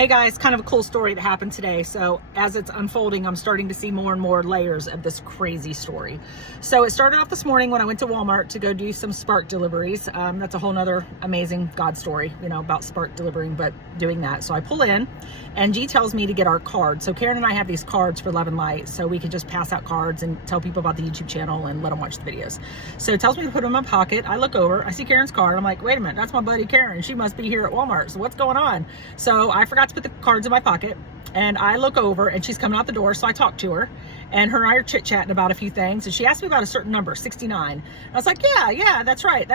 Hey guys, kind of a cool story that happened today. So as it's unfolding, I'm starting to see more and more layers of this crazy story. So it started off this morning when I went to Walmart to go do some Spark deliveries. That's a whole nother amazing God story, about Spark delivering, but doing that. So I pull in and G tells me to get our card. So Karen and I have these cards for Love and Light, so we can just pass out cards and tell people about the YouTube channel and let them watch the videos. So it tells me to put them in my pocket. I look over, I see Karen's card. I'm like, wait a minute, that's my buddy Karen. She must be here at Walmart. So what's going on? So I forgot to put the cards in my pocket, and I look over and she's coming out the door. So I talk to her, and her and I are chit-chatting about a few things, and she asked me about a certain number, 69. I was like, yeah, that's right.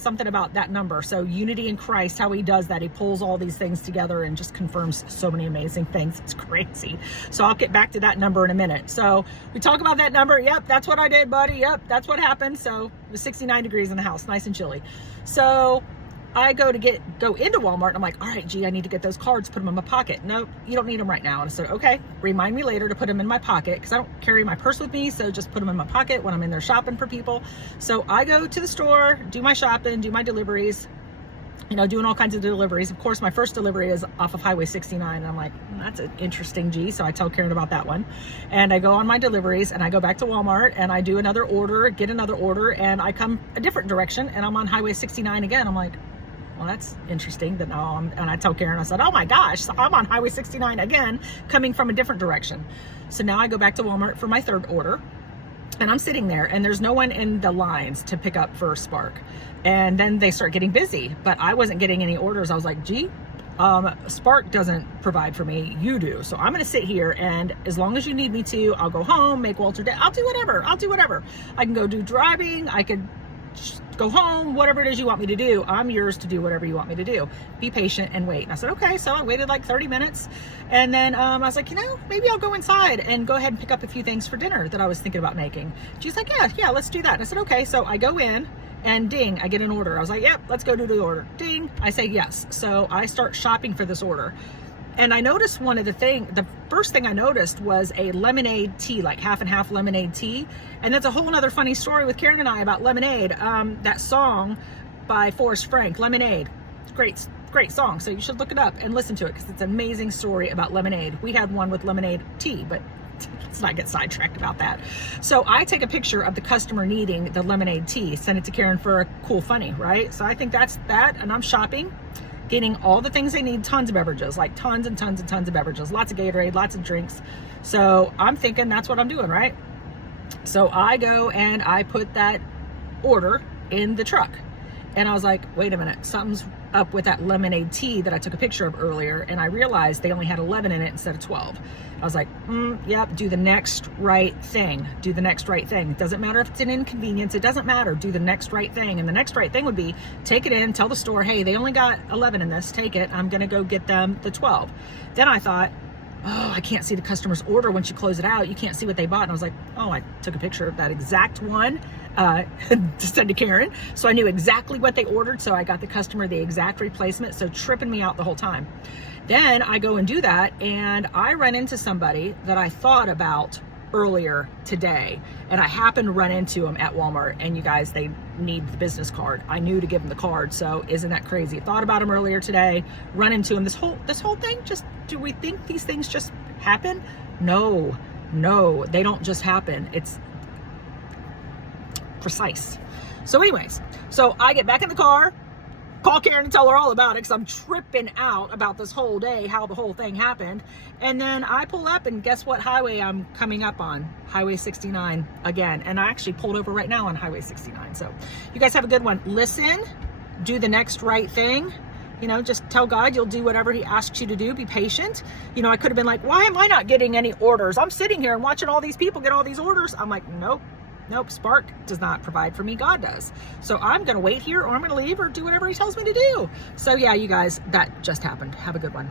Something about that number. So unity in Christ, how he does that, he pulls all these things together and just confirms so many amazing things. It's crazy. So I'll get back to that number in a minute. So we talk about that number. Yep, that's what I did, buddy. Yep, that's what happened. So it was 69 degrees in the house, nice and chilly. So I go into Walmart, and I'm like, all right, G, I need to get those cards, put them in my pocket. Nope, you don't need them right now. And I said, okay, remind me later to put them in my pocket, because I don't carry my purse with me, so just put them in my pocket when I'm in there shopping for people. So I go to the store, do my shopping, do my deliveries, doing all kinds of deliveries. Of course, my first delivery is off of Highway 69. And I'm like, that's an interesting, G. So I tell Karen about that one. And I go on my deliveries, and I go back to Walmart, and I do another order, get another order, and I come a different direction, and I'm on Highway 69 again. I'm like, well, that's interesting. And I tell Karen, I said, oh my gosh, so I'm on Highway 69 again, coming from a different direction. So now I go back to Walmart for my third order, and I'm sitting there, and there's no one in the lines to pick up for Spark. And then they start getting busy, but I wasn't getting any orders. I was like, gee, Spark doesn't provide for me, you do. So I'm going to sit here, and as long as you need me to, I'll go home, make Walter day. I'll do whatever. I can go do driving. I could go home, whatever it is you want me to do. I'm yours to do whatever you want me to do. Be patient and wait. And I said, okay. So I waited like 30 minutes. And then I was like, maybe I'll go inside and go ahead and pick up a few things for dinner that I was thinking about making. She's like, yeah, let's do that. And I said, okay. So I go in, and ding, I get an order. I was like, yep, let's go do the order. Ding, I say yes. So I start shopping for this order. And I noticed the first thing I noticed was a lemonade tea, like half and half lemonade tea. And that's a whole nother funny story with Karen and I about lemonade. That song by Forrest Frank, Lemonade. Great song. So you should look it up and listen to it, because it's an amazing story about lemonade. We had one with lemonade tea, but let's not get sidetracked about that. So I take a picture of the customer needing the lemonade tea, send it to Karen for a cool funny, right? So I think that's that, and I'm shopping, getting all the things they need, tons of beverages, like tons and tons and tons of beverages, lots of Gatorade, lots of drinks. So I'm thinking that's what I'm doing, right? So I go and I put that order in the truck. And I was like, wait a minute, something's up with that lemonade tea that I took a picture of earlier. And I realized they only had 11 in it instead of 12. I was like, yep, do the next right thing. Do the next right thing. It doesn't matter if it's an inconvenience. It doesn't matter. Do the next right thing. And the next right thing would be take it in, tell the store, hey, they only got 11 in this. Take it. I'm going to go get them the 12. Then I thought, oh, I can't see the customer's order once you close it out. You can't see what they bought. And I was like, oh, I took a picture of that exact one to send to Karen. So I knew exactly what they ordered. So I got the customer the exact replacement. So tripping me out the whole time. Then I go and do that, and I run into somebody that I thought about earlier today, and I happened to run into them at Walmart. And you guys, they need the business card. I knew to give them the card. So isn't that crazy? Thought about them earlier today, run into them. This whole thing, just, do we think these things just happen? No, they don't just happen. It's precise. So anyways, so I get back in the car, call Karen and tell her all about it, because I'm tripping out about this whole day, how the whole thing happened. And then I pull up, and guess what highway I'm coming up on? Highway 69 again. And I actually pulled over right now on Highway 69. So you guys have a good one. Listen, do the next right thing. Just tell God you'll do whatever he asks you to do. Be patient. I could have been like, why am I not getting any orders? I'm sitting here and watching all these people get all these orders. I'm like, nope, Spark does not provide for me. God does. So I'm going to wait here, or I'm going to leave, or do whatever he tells me to do. So yeah, you guys, that just happened. Have a good one.